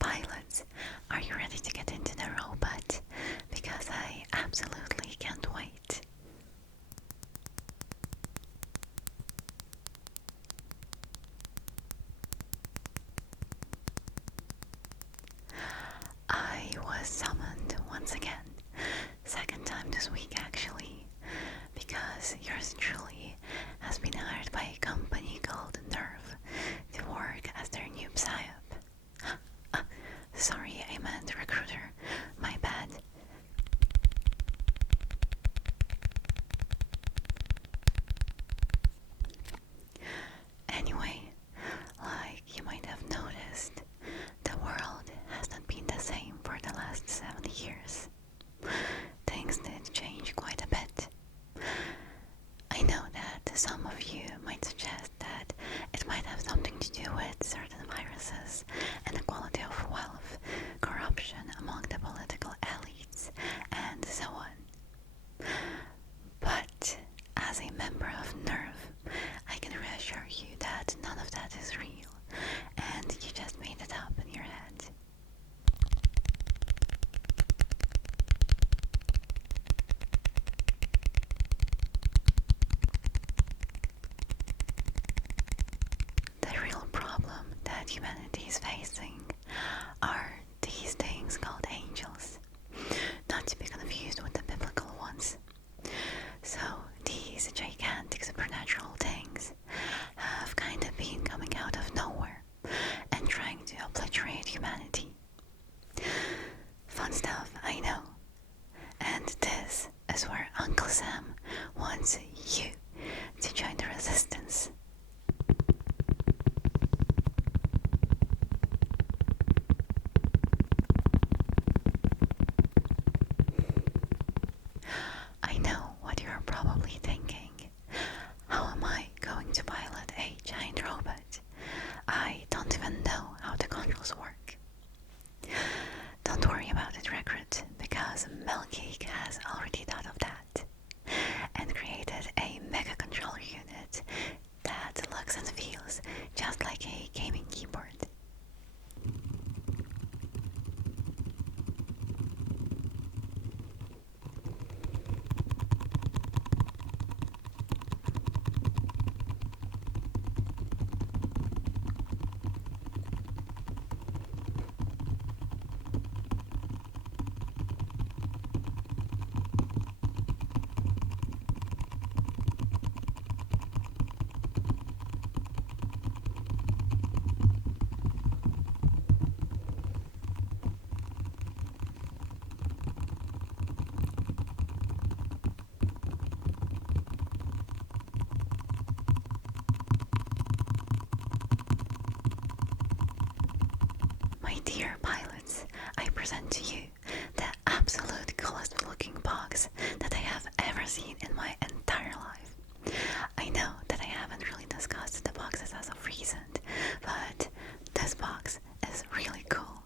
Pilots, are you ready to get into the robot? Because I absolutely can't wait. I was summoned once again, second time this week actually, because yours truly has been hired by a company called Nerve to work as their new psyop. Sorry, I meant recruiter. My bad. Anyway, like you might have noticed, the world has not been the same for the last 70 years. Things did change quite a bit. I know that some of you might suggest that it might have something to do with certain viruses and the quality of wealth, corruption among the political elites, and so on. But as a member of Nerve, I can reassure you that none of that is real, and you just made it up in your head. The real problem that humanity is facing are these things called angels, not to be confused with the biblical ones. So these gigantic supernatural things have kind of been coming out of nowhere and trying to obliterate humanity. Fun stuff, I know. And this is where Uncle Sam wants you to join the resistance. I know what you're probably thinking. How am I going to pilot a giant robot? I don't even know how the controls work. Don't worry about it, Recruit, because MelGeek has already thought of that and created a mega controller unit that looks and feels just like a gaming keyboard. My dear pilots, I present to you the absolute coolest looking box that I have ever seen in my entire life. I know that I haven't really discussed the boxes as of recent, but this box is really cool.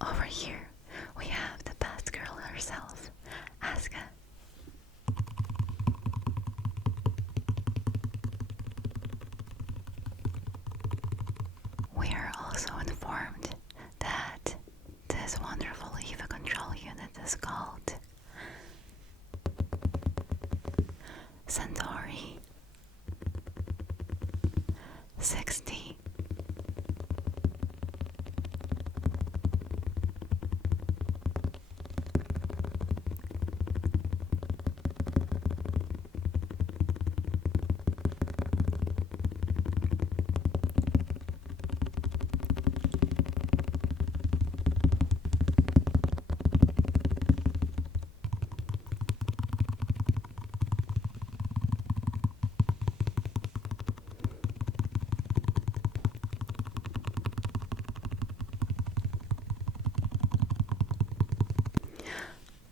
Over here, we have the best girl herself, Asuka. We are also informed that this wonderful EVA control unit is called Centauri 60.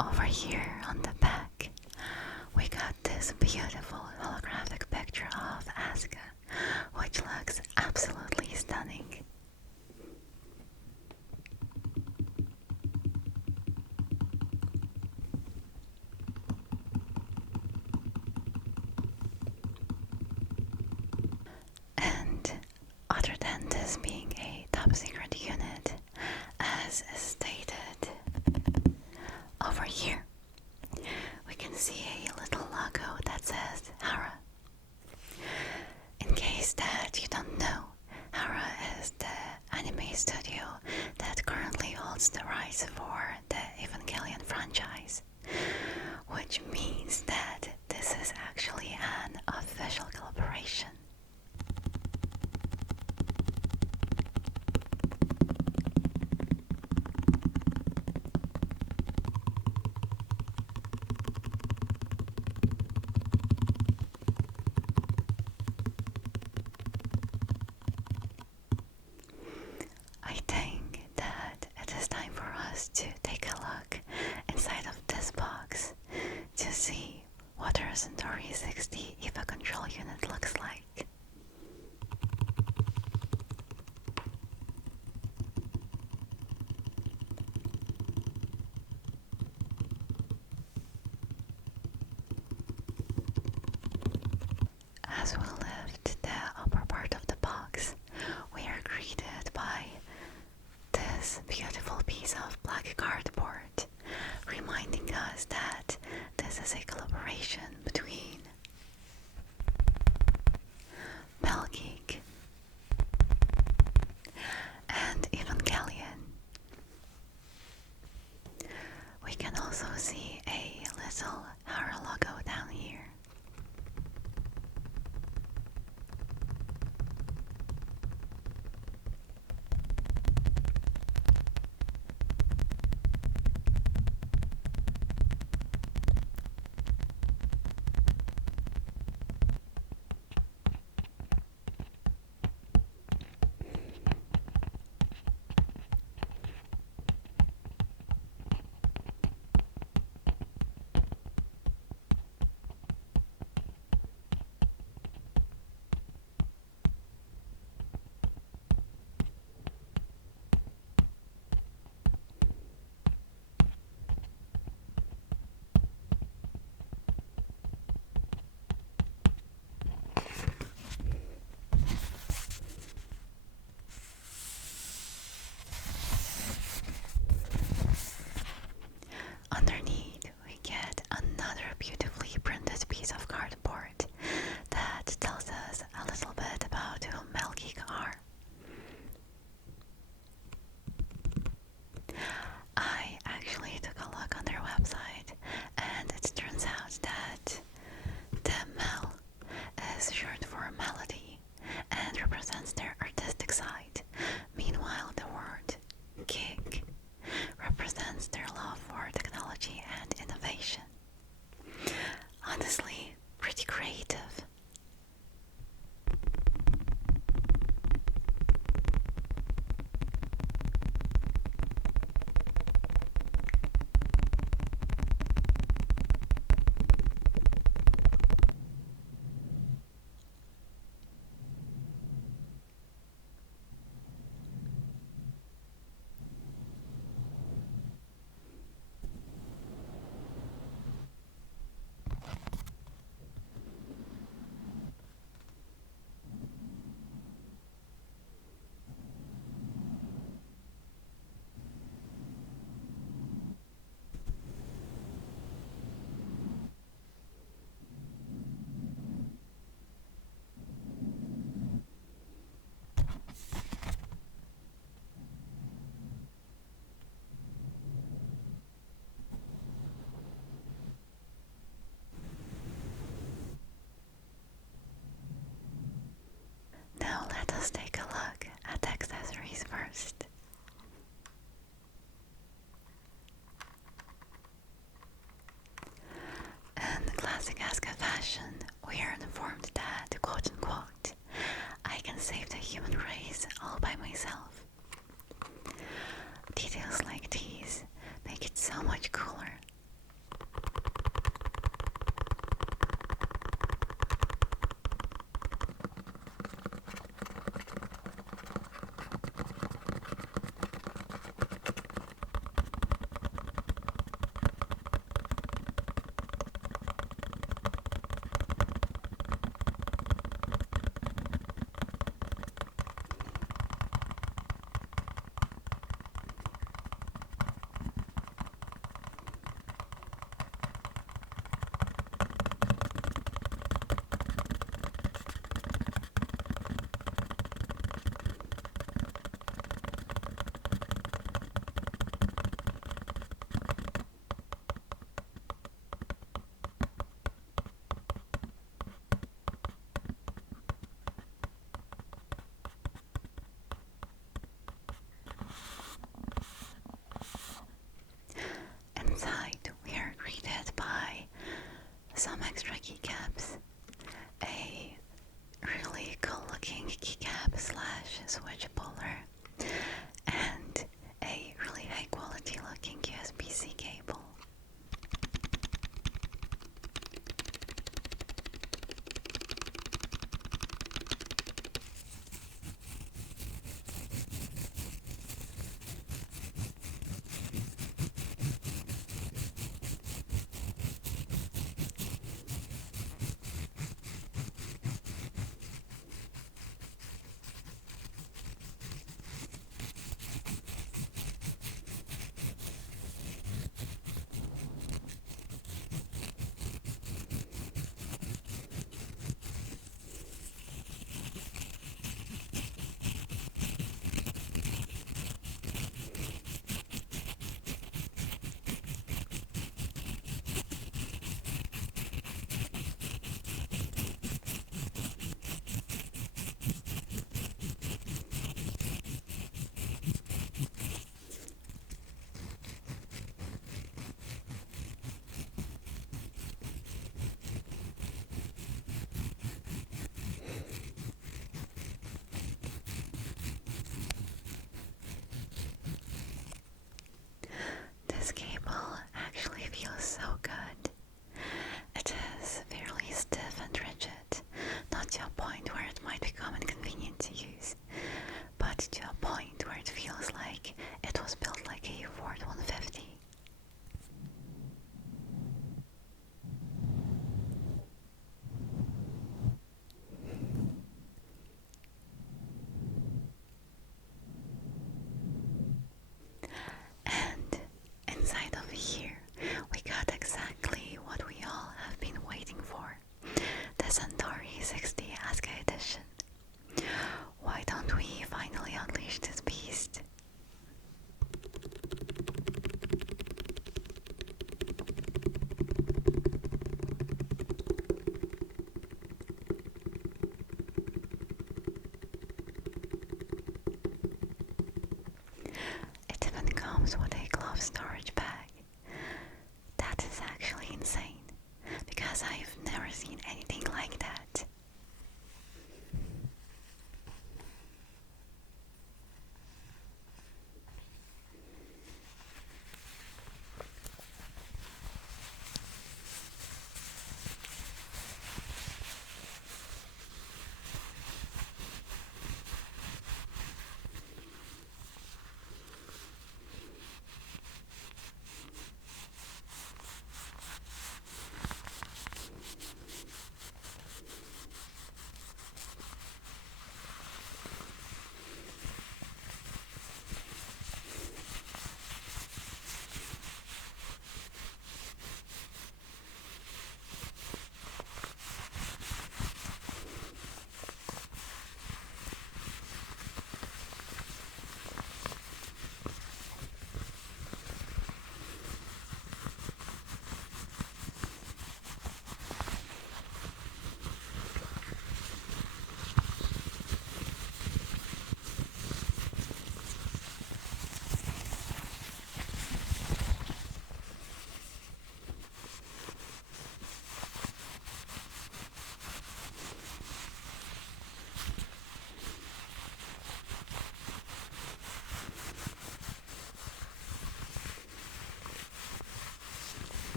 Over here on the back, we got this beautiful holographic picture of Asuka, which looks absolutely stunning. As we lift the upper part of the box, we are greeted by this beautiful piece of black cardboard, reminding us that this is a collaboration between MelGeek and Evangelion. We can also see a little Hara logo down here. Underneath, we get another beautifully printed piece of cardboard that tells us a little bit about who MelGeek are. I actually took a look on their website, and it turns out that the Mel is short for melody and represents their artistic side. Meanwhile, the word geek represents their love for technology and innovation. Honestly, pretty creative. Now let us take a look at the accessories first. In classic Asuka fashion, we are informed that, quote-unquote, I can save the human race all by myself. Details like these make it so much cooler. comes with a glove storage bag. That is actually insane, because I've never seen anything like that.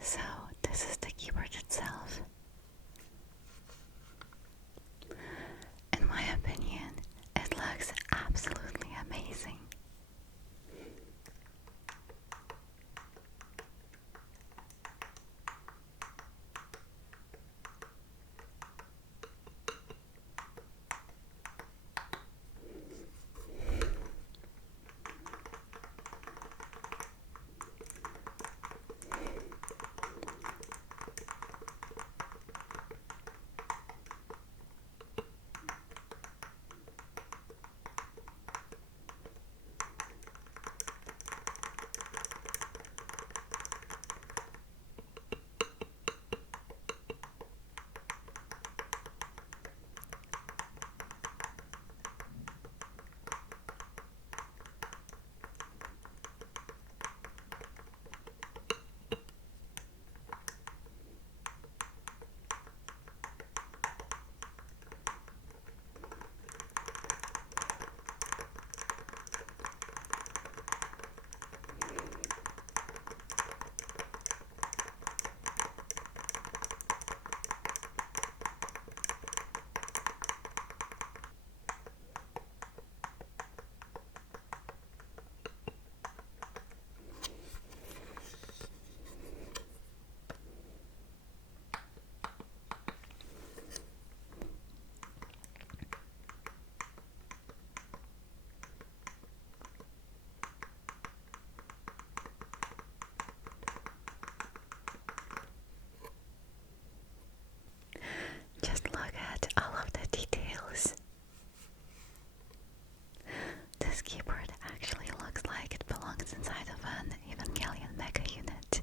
So, this is the keyboard itself. In my opinion, it looks absolutely amazing. Just look at all of the details. This keyboard actually looks like it belongs inside of an Evangelion mega unit.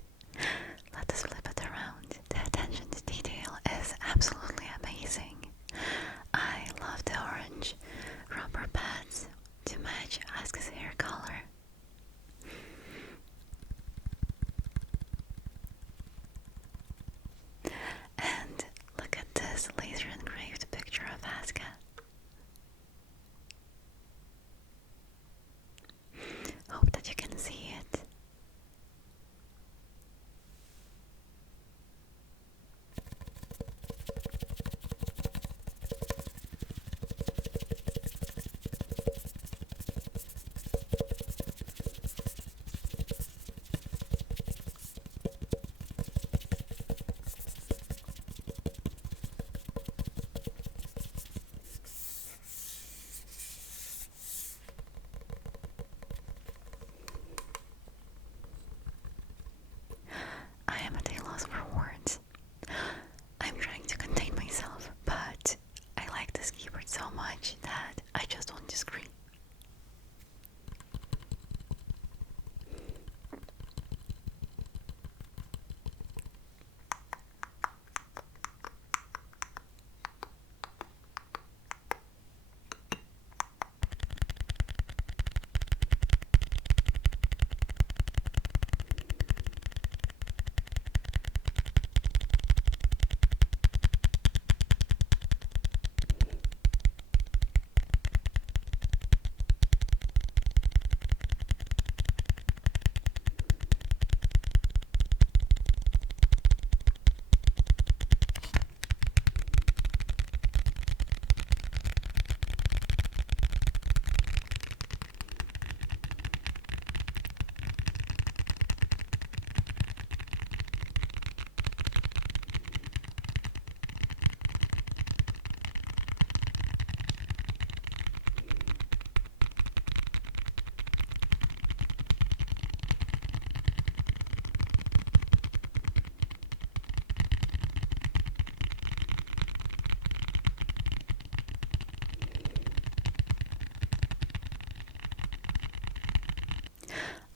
Let us flip it around. The attention to detail is absolutely amazing. I love the orange rubber pads to match Asuka's hair color. And look at this laser engraved picture of Asuka. Hope that you can see it. so much that I just want to scream.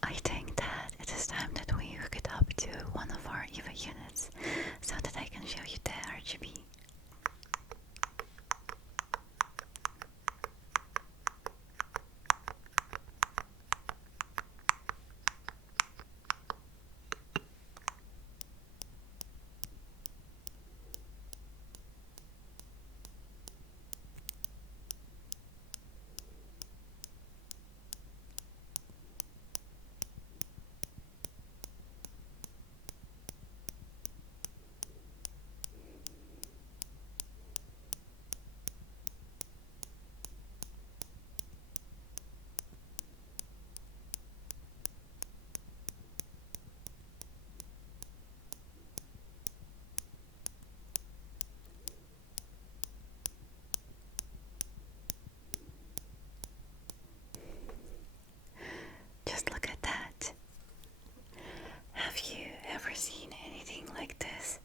I think that it is time that we hook it up to one of our EVA units so that I can show you the RGB. Just look at that. Have you ever seen anything like this?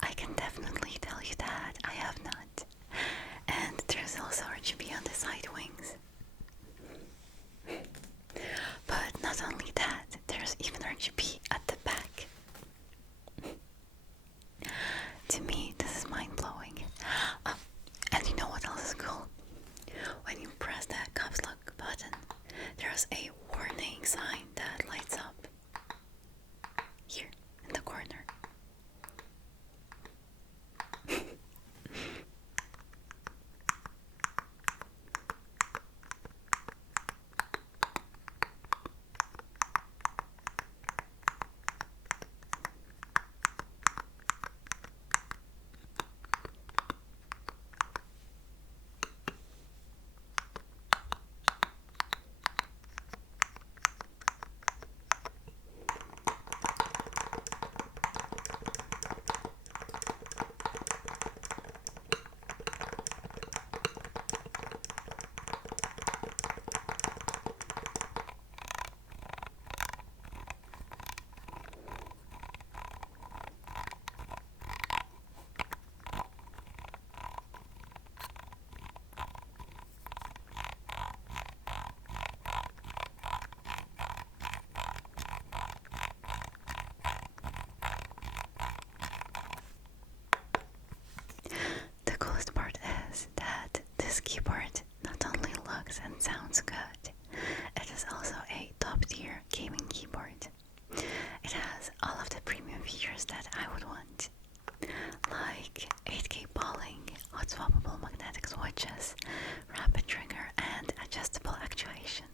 I can definitely tell you that I have not. And there's also RGB on the side wings. But not only that, there's even RGB at the back. To me, this is mind-blowing. And you know what else is cool? When you press that caps lock button, there's a warning sign that lights up here in the corner. The coolest part is that this keyboard not only looks and sounds good, it is also a top-tier gaming keyboard. It has all of the premium features that I would want, like 8K polling, hot swappable magnetic switches, rapid trigger, and adjustable actuation.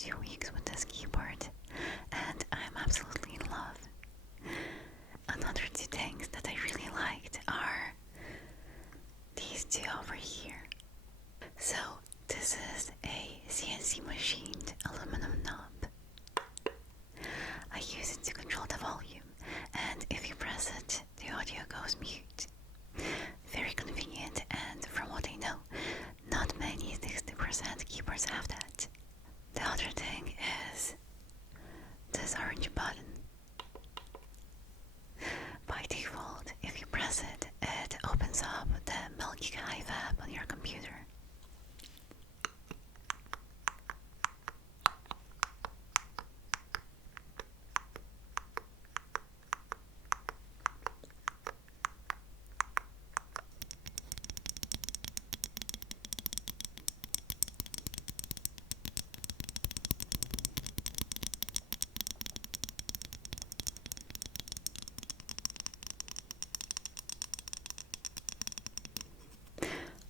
2 weeks with this keyboard, and I'm absolutely in love. Another two things that I really liked are these two over here. So this is a CNC machined aluminum knob. I use it to control the volume, and if you press it, the audio goes mute. Very convenient, and from what I know, not many 60% keyboards have that. The other thing is this orange button. By default, if you press it, it opens up the MelGeek app on your computer.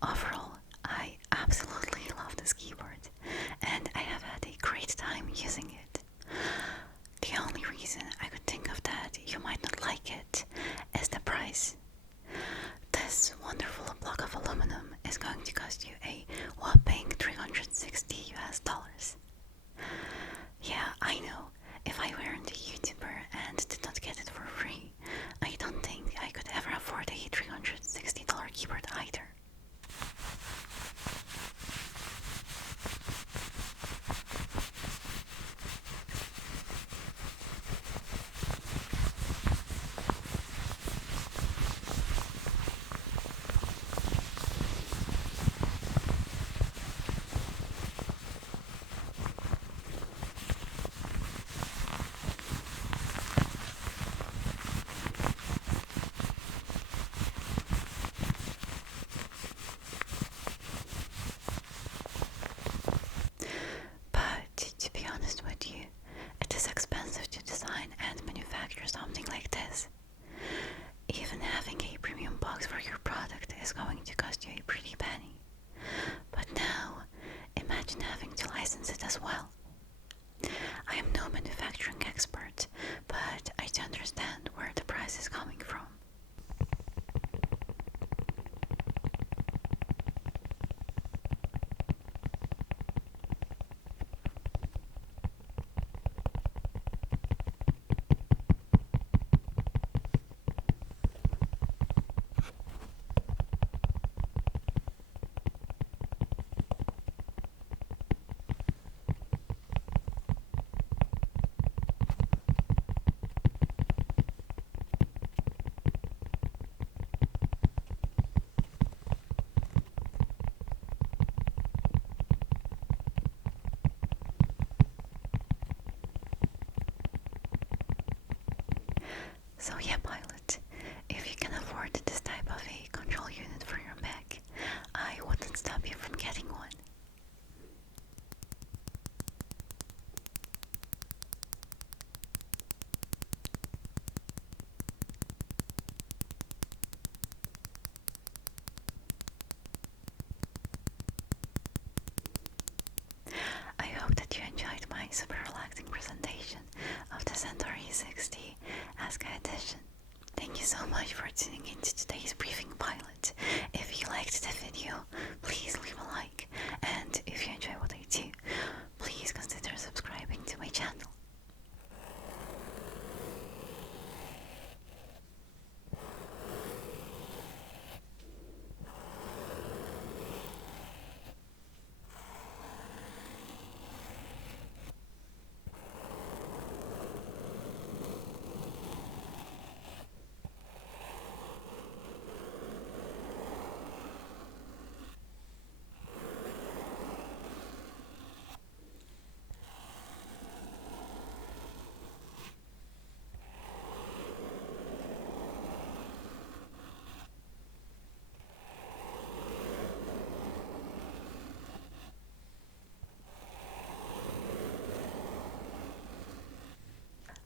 Overall, I absolutely love this keyboard, and I have had a great time using it. The only reason I could think of that you might not like it is the price. This wonderful block of aluminum is going to cost you a whopping $360 US. Yeah, I know, if I weren't a YouTuber and did not get it for free, I don't think I could ever afford a $360 keyboard either. But to be honest with you, it is expensive to design and manufacture something like this. Even having a premium box for your product is going to cost you a pretty penny. But now, imagine having to license it as well. I am no manufacturing expert, but I do understand where the price is coming from. So yeah, pilot, if you can afford this type of a control unit for your Mac, I wouldn't stop you from getting one. I hope that you enjoyed my super relaxing presentation of the Centauri 60 Aska edition. Thank you so much for tuning into today's briefing, pilot. If you liked the video, please leave a like, and if you enjoy what I do, please consider subscribing to my channel.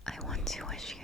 I want to wish you